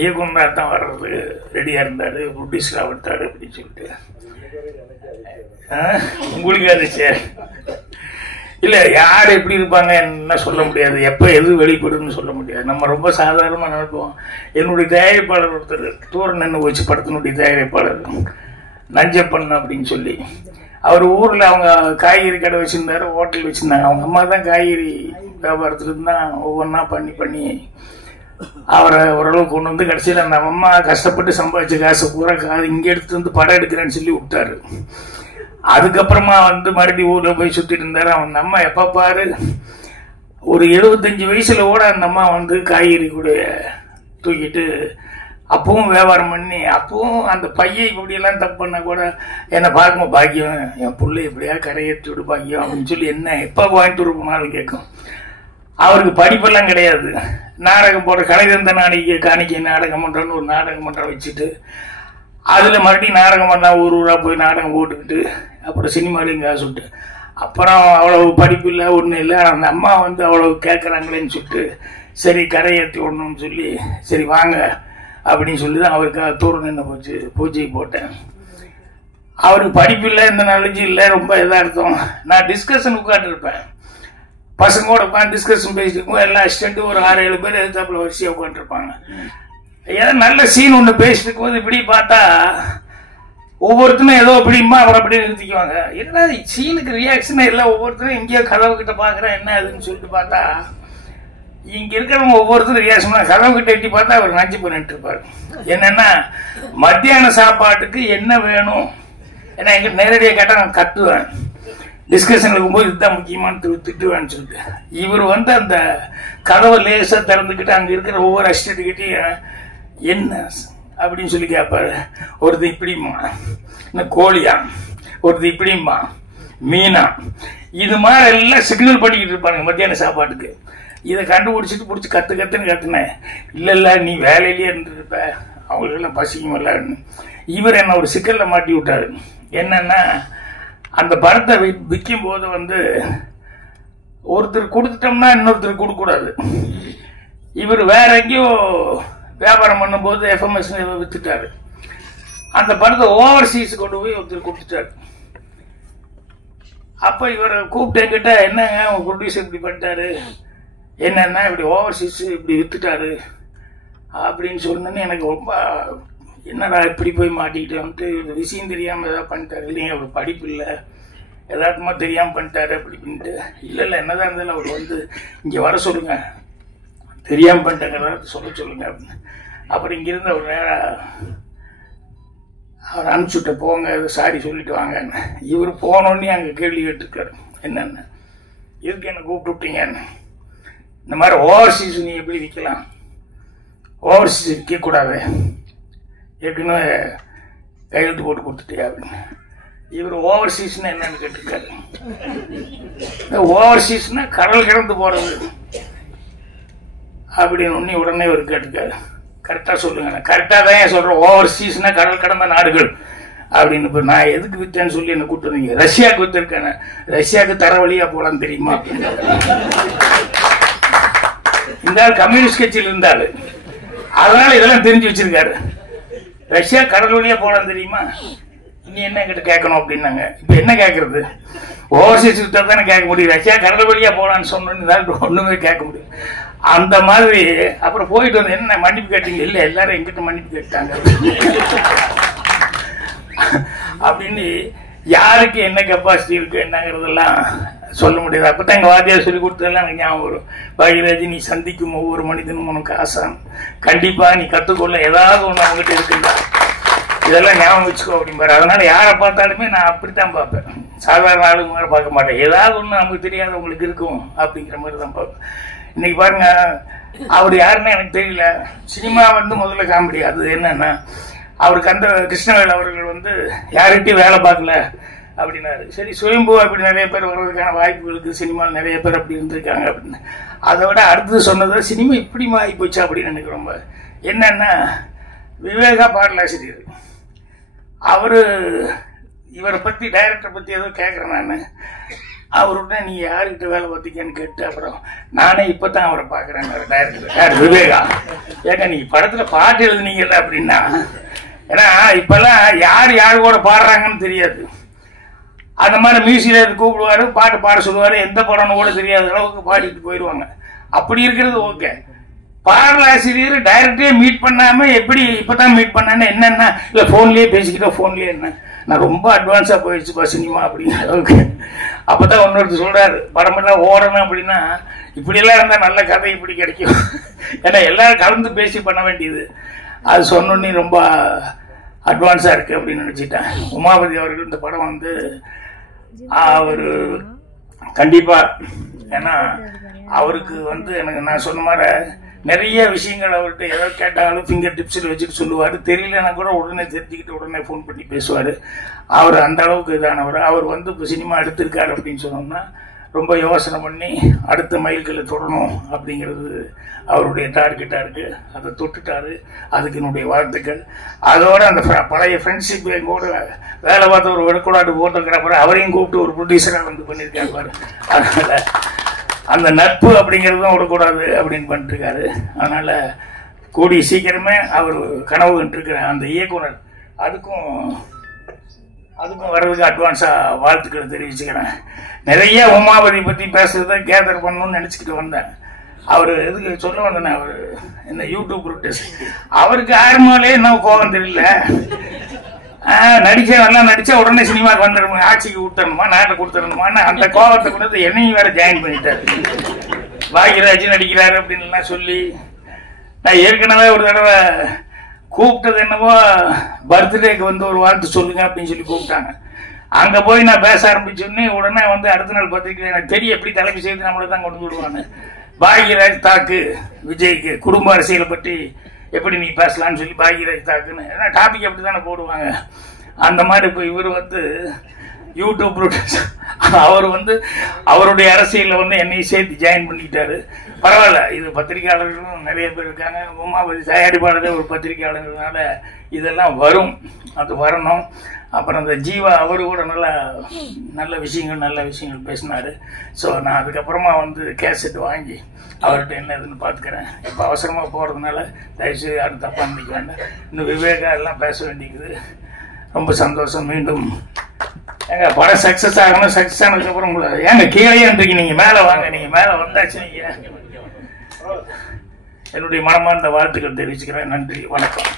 இயக்குனர் தான் வர்றது ரெடியாக இருந்தார், ப்ரொடியூசராக விட்டார் அப்படின்னு சொல்லிட்டு. உங்களுக்கு அது சரி இல்லை, யார் எப்படி இருப்பாங்க என்ன சொல்ல முடியாது, எப்போ எது வெளிப்படுதுன்னு சொல்ல முடியாது. நம்ம ரொம்ப சாதாரணமாக நினைப்போம். என்னுடைய தயாரிப்பாளர் ஒருத்தர் தூரம் நின்று வச்சு படத்தினுடைய தயாரிப்பாளர் நஞ்சப்பன் அப்படின்னு சொல்லி, அவர் ஊரில் அவங்க காய்கறி கடை வச்சுருந்தாரு, ஹோட்டல் வச்சுருந்தாங்க. அவங்க அம்மா தான் காய்கறி வியாபாரத்துலேருந்து தான் ஒவ்வொன்றா பண்ணி அவரை ஓரளவு கொண்டு வந்து கடைசியில் அந்த அம்மா கஷ்டப்பட்டு சம்பாதிச்ச காசை பூரா இங்கே எடுத்துட்டு வந்து படம் எடுக்கிறேன்னு சொல்லி விட்டாரு. அதுக்கப்புறமா வந்து மறுபடியும் ஊரில் போய் சுற்றிட்டு இருந்தார். அவன் அம்மா எப்போ பாரு ஒரு 75 வயசுல கூட அந்த அம்மா வந்து காய்கறி கூட தூக்கிட்டு அப்பவும் வியாபாரம் பண்ணி, அப்பவும் அந்த பையன் இப்படியெல்லாம் தப்பு பண்ணா கூட என்னை பார்க்கும்போது பாக்கியம், என் பிள்ளை எப்படியா கரையேற்றி விடு பாக்கியம் அப்படின்னு சொல்லி என்ன எப்போ கோயம்புத்தூர் போனாலும் கேட்கும். அவருக்கு படிப்பெல்லாம் கிடையாது. நாடகம் போடுற கலைதந்த நாளைக்கு காணிக்கை நாடகம் மன்றம்னு ஒரு நாடகம் மன்றம் வச்சுட்டு அதில் மறுபடியும் நாடகம் பண்ணால் ஊர் ஊராக போய் நாடகம் போட்டுக்கிட்டு அப்புறம் சினிமாலையும் காசு விட்டு, அப்புறம் அவ்வளவு படிப்பு இல்லை ஒன்றும் இல்லை. அந்த அம்மா வந்து அவ்வளவு கேட்குறாங்களேன்னு சொல்லிட்டு சரி கரையேற்றி விடணும்னு சொல்லி சரி வாங்க அப்படின்னு சொல்லி தான் அவருக்காக தூரம் நின்று போச்சு பூஜை போட்டேன். அவருக்கு படிப்பு இல்லை, எந்த நாலேஜும் இல்லை, ரொம்ப இதாக இருக்கும். நான் டிஸ்கஷன் உட்காந்துருப்பேன், பசங்களோட உட்காந்து டிஸ்கஷன் பேசிட்டு இருக்கும். எல்லா அசிஸ்டண்ட்டும் ஒரு 6-7 பேர் எதிர்த்தாப்புல வரிசையாக உட்காந்துருப்பாங்க. ஏதாவது நல்ல சீன் ஒன்று பேசிட்டு இருக்கும்போது இப்படி பார்த்தா ஒவ்வொருத்தரும் ஏதோ அப்படிமா அப்புறம் அப்படி நிறுத்திக்குவாங்க. என்ன சீனுக்கு ரியாக்ஷனே இல்லை, ஒவ்வொருத்தரும் எங்கேயோ கதவு கிட்ட பார்க்குறேன் என்ன அதுன்னு சொல்லிட்டு பார்த்தா இங்கே இருக்கிறவங்க ஒவ்வொருத்தரும் ரியாக்ஷன் கதவு கிட்ட எட்டி பார்த்தா அவர் நஞ்சு பண்ணிட்டு இருப்பார். என்னன்னா மத்தியான சாப்பாட்டுக்கு என்ன வேணும், ஏன்னா எங்க நேரடியாக கேட்டால் நான் கத்துவேன், டிஸ்கஷன் இருக்கும்போது இதுதான் முக்கியமான திட்டுவேன்னு சொல்லிட்டு. இவர் வந்து அந்த கதவை லேசாக திறந்துக்கிட்டு அங்கே இருக்கிற ஒவ்வொரு அசிஸ்டண்ட்கிட்டையும் என்ன அப்படின்னு சொல்லி கேட்பாரு. ஒருத்தர் இப்படிம்மா, இன்னும் கோழியா, ஒருத்தர் இப்படிம்மா, மீனா, இது மாதிரி எல்லாம் சிக்னல் பண்ணிக்கிட்டு இருப்பாங்க மத்தியான சாப்பாட்டுக்கு. இதை கண்டுபிடிச்சிட்டு பிடிச்சி கத்துன்னு கத்துனேன். இல்லை நீ வேலையிலேயே இருந்துருப்ப, அவங்களுக்கெல்லாம் பசிக்கும் இல்லைன்னு. இவர் என்ன ஒரு சிக்கல்ல மாட்டி விட்டாரு. என்னன்னா அந்த படத்தை விற்கும் போது வந்து ஒருத்தர் கொடுத்துட்டோம்னா இன்னொருத்தர் கொடுக்கக்கூடாது. இவர் வேற எங்கேயோ வியாபாரம் பண்ணும்போது எஃப்எம்எஸ் வித்துட்டாரு. அந்த படத்தை ஓவர்சீஸ் கொண்டு போய் ஒருத்தர் கொடுத்துட்டாரு. அப்ப இவரை கூப்பிட்டு என்கிட்ட என்னங்க உங்க ப்ரொடியூசர் இப்படி பண்ணிட்டாரு, என்னன்னா இப்படி ஓவர்சீஸ் இப்படி வித்துட்டாரு அப்படின்னு சொன்னோன்னு எனக்கு ரொம்ப என்னடா இப்படி போய் மாட்டிக்கிட்டேன்ட்டு, விஷயம் தெரியாம ஏதாவது பண்ணிட்டாரு. இல்லைங்க அவர் படிப்பு இல்லை, எல்லாத்துக்குமா தெரியாம பண்ணிட்டாரு அப்படி பண்ணிட்டு. இல்லை என்னதான் இருந்தாலும் அவர் வந்து இங்க வர சொல்லுங்க, தெரியாம பண்ணிட்டாங்க சொல்ல சொல்லுங்க அப்படின்னு. அப்புறம் இங்கிருந்து அவர் நேரா அவர் அனுப்பிச்சுட்ட போங்க சாரி சொல்லிட்டு வாங்கன்னு. இவர் போனோடனே அங்கே கேள்வி கேட்டிருக்காரு, என்னென்ன இதுக்கு என்ன கூப்பிட்டு விட்டீங்கன்னு. இந்த மாதிரி ஓவர்சீஸ் நீ எப்படி விற்கலாம், ஓவர்சீஸ் விற்கக்கூடாது, ஏற்கனவே கையெழுத்து போட்டு கொடுத்துட்டியா அப்படின்னு. இவர் ஓவர்சீஸ்னா என்னன்னு கேட்டிருக்காரு. ஓவர்சீஸ்னா கடல் கடந்து போறது அப்படின்னு உடனே இவர் கேட்டிருக்காரு. கரெக்டா சொல்லுங்க, கரெக்டா தான் ஏன் சொல்றேன், ஓவர்சீஸ்னா கடல் கடந்த நாடுகள் அப்படின்னு. இப்ப நான் எதுக்கு வித்தேன்னு சொல்லி என்ன கூப்பிட்டு வந்தீங்க, ரஷ்யாவுக்கு வித்திருக்கேன், ரஷ்யாவுக்கு தர வழியா போலாம் தெரியுமா அப்படின்னு. இந்த ஆள் கம்யூனிஸ்ட் கட்சியில் இருந்தாரு, அதனால இதெல்லாம் தெரிஞ்சு வச்சிருக்காரு. ரஷ்யா கடல் வழியா போலாம் தெரியுமா, நீ என்ன என்கிட்ட கேட்கணும் அப்படின்னாங்க. இப்ப என்ன கேட்கறது, ஓவர்சீஸ் வித்தா தானே கேட்க முடியும், ரஷ்யா கடல் வழியா போலான்னு சொன்னு ஒண்ணுமே கேட்க முடியும். அந்த மாதிரி அப்புறம் போயிட்டு வந்து என்ன மன்னிப்பு கேட்டீங்க, இல்லை எல்லாரும் எங்கிட்ட மன்னிப்பு கேட்டாங்க அப்படின்னு. யாருக்கு என்ன கெப்பாசிட்டி இருக்கு என்னங்கிறதெல்லாம் சொல்ல முடியாது. அப்பதான் எங்க வாத்தியார் சொல்லி கொடுத்ததெல்லாம் எனக்கு ஞாபகம் வரும். பாகிராஜ், நீ சந்திக்கும் ஒவ்வொரு மனிதனும் உனக்கு ஆசான், கண்டிப்பா நீ கத்துக்கொள்ள ஏதாவது ஒண்ணு அவங்ககிட்ட இருக்குல்ல, இதெல்லாம் ஞாபகம் வச்சுக்கோ அப்படிம்பாரு. அதனால யாரை பார்த்தாலுமே நான் அப்படித்தான் பார்ப்பேன், சாதாரண ஆளுங்க மாதிரி பார்க்க மாட்டேன். ஏதாவது ஒண்ணு நமக்கு தெரியாது உங்களுக்கு இருக்கும் அப்படிங்கிற மாதிரி தான் பார்ப்பேன். இன்னைக்கு பாருங்க, அவர் யாருன்னு எனக்கு தெரியல, சினிமா வந்து முதல்ல காமெடி. அது என்னன்னா அவருக்கு அந்த கிருஷ்ணவேல் அவர்கள் வந்து யார்கிட்டையும் வேலை பார்க்கல அப்படின்னாரு. சரி, சுயம்பு அப்படி நிறைய பேர் வர்றதுக்கான வாய்ப்புகளுக்கு சினிமாவில் நிறைய பேர் அப்படி இருந்திருக்காங்க அப்படின்னு. அதை விட அடுத்தது சொன்னது சினிமா இப்படி மாறி போச்சு அப்படின்னு எனக்கு ரொம்ப என்னன்னா, விவேகா பாடலாசிரியர் அவரு இவரை பத்தி டைரக்டரை பத்தி ஏதோ கேட்கிறேன் நான். அவர்கிட்ட நீ யாருக்கிட்ட வேலை பார்த்திக்கன்னு கேட்டு அப்புறம் நானே இப்போ தான் அவரை பார்க்குறேன் டைரக்டர் யார் விவேகா. ஏங்க நீங்கள் படத்தில் பாட்டு எழுதுனீங்கல்ல அப்படின்னா, ஏன்னா இப்போல்லாம் யார் யார் கூட பாடுறாங்கன்னு தெரியாது. அந்த மாதிரி மியூசிக் கூப்பிடுவார், பாட்டு பாட சொல்லுவார், எந்த படம்னு கூட தெரியாத அளவுக்கு பாடிட்டு போயிடுவாங்க. அப்படி இருக்கிறது ஓகே. பாடலாசிரியர் டைரக்டே மீட் பண்ணாம எப்படி இப்பதான் மீட் பண்ணேன்னு என்னென்ன இல்லை ஃபோன்லேயே பேசிக்கிட்டோம், ஃபோன்லேயே என்ன நான் ரொம்ப அட்வான்ஸாக போயிடுச்சுப்பா சினிமா அப்படிங்கிற அளவுக்கு. அப்போதான் இன்னொருத்தர் சொல்கிறாரு, படமெல்லாம் ஓடணும் அப்படின்னா இப்படியெல்லாம் இருந்தால் நல்ல கதை இப்படி கிடைக்கும். ஏன்னா எல்லாரும் கலந்து பேசி பண்ண வேண்டியது. அது சொன்னோன்னே ரொம்ப அட்வான்ஸாக இருக்குது அப்படின்னு நினச்சிட்டேன். உமாபதி அவர்கள் இந்த படம் வந்து அவர் கண்டிப்பாக, ஏன்னா அவருக்கு வந்து எனக்கு நான் சொன்ன மாதிரி நிறைய விஷயங்கள் அவர்கிட்ட ஏதாவது கேட்டாலும் ஃபிங்கர் டிப்ஸில் வச்சுட்டு சொல்லுவார். தெரியலன்னா கூட உடனே தெரிஞ்சுக்கிட்டு உடனே ஃபோன் பண்ணி பேசுவார். அவர் அந்த அளவுக்கு இதானவர். அவர் வந்து இப்போ சினிமா எடுத்திருக்காரு அப்படின்னு சொன்னோம்னா ரொம்ப யோசனை பண்ணி அடுத்த மைல்களை தொடரணும் அப்படிங்கிறது அவருடைய டார்கெட்டாக இருக்குது. அதை தொட்டுட்டாரு, அதுக்கு என்னுடைய வாழ்த்துக்கள். அதோட அந்த பழைய ஃப்ரெண்ட்ஷிப் கூட வேலை பார்த்த ஒரு விடக்கூடாது ஃபோட்டோகிராஃபர் அவரையும் கூப்பிட்டு ஒரு ப்ரொடியூசராக வந்து பண்ணியிருக்காரு. அதனால் அந்த நட்பு அப்படிங்கிறதும் விடக்கூடாது அப்படின்னு பண்ணிட்டுருக்காரு. அதனால் கூடிய சீக்கிரமே அவர் கனவு கண்டிருக்கிற அந்த இயக்குனர் அதுக்கும் வர்றதுக்கு அட்வான்ஸாக வாழ்த்துக்களை தெரிவிச்சுக்கிறேன். நிறைய உமாபதி பற்றி பேசுறதை கேதர் பண்ணணும்னு நினச்சிக்கிட்டு வந்தேன். அவர் எதுக்கு சொல்ல வந்தேன், அவர் இந்த யூடியூப் ப்ரொட்டஸ் அவருக்கு ஆரம்பலே என்ன கோபம் தெரியல. நல்லா நடிச்சா உடனே சினிமாவுக்கு வந்துடணுமா, ஆட்சிக்கு கொடுத்துடணுமா, நாட்டை கொடுத்துடணுமான்னு அந்த கோபத்தை கூட என்னையும் வேற ஜாயின் பண்ணிட்டாரு. பாக்யராஜ் நடிக்கிறாரு அப்படின்லாம் சொல்லி நான் ஏற்கனவே ஒரு தடவை கூப்பிட்டது என்னவோ பர்த்டேக்கு வந்து ஒரு வார்த்தை சொல்லுங்க அப்படின்னு சொல்லி கூப்பிட்டாங்க. அங்கே போய் நான் பேச ஆரம்பிச்சோன்னே உடனே வந்து அடுத்த நாள் பத்திரிக்கை எனக்கு தெரியும் எப்படி தலைமை செய்து நம்மளை தான் கொண்டு விடுவாங்க. பாக்யராஜ் தாக்கு விஜய்க்கு குடும்ப அரசியலை பற்றி எப்படி நீ பேசலான்னு சொல்லி பாக்யராஜ் தாக்குன்னு ஏன்னா டாபிக் அப்படி தானே போடுவாங்க. அந்த மாதிரி இப்போ இவர் வந்து யூடியூப் அவர் வந்து அவருடைய அரசியலில் வந்து என்னையும் சேர்த்து ஜாயின் பண்ணிக்கிட்டாரு. பரவாயில்ல, இது பத்திரிகையாளர்களும் நிறைய பேர் இருக்காங்க. உமாபதி தயாரிப்பாளரே ஒரு பத்திரிகையாளர்னால இதெல்லாம் வரும், அது வரணும். அப்புறம் அந்த ஜீவா அவரு கூட நல்ல விஷயங்கள் பேசினார். ஸோ நான் அதுக்கப்புறமா வந்து கேசட் வாங்கி அவர்கிட்ட என்ன இதுன்னு பார்த்துக்கிறேன். இப்போ அவசரமாக போகிறதுனால தயவுசெய்து யாரும் தப்பாக நினைக்க வேண்டாம். இன்னும் விவேகா எல்லாம் பேச வேண்டியது. ரொம்ப சந்தோஷம். மீண்டும் ஏங்க படம் சக்ஸஸ் ஆகணும். சக்ஸஸ் ஆனதுக்கப்புறம் உங்களை ஏங்க கீழே இருக்கீங்க, நீங்கள் மேலே வாங்க. நீங்கள் மேலே வந்தாச்சு. நீங்கள் என்னுடைய மனமார்ந்த வாழ்த்துக்கள் தெரிவிச்சுக்கிறேன். நன்றி, வணக்கம்.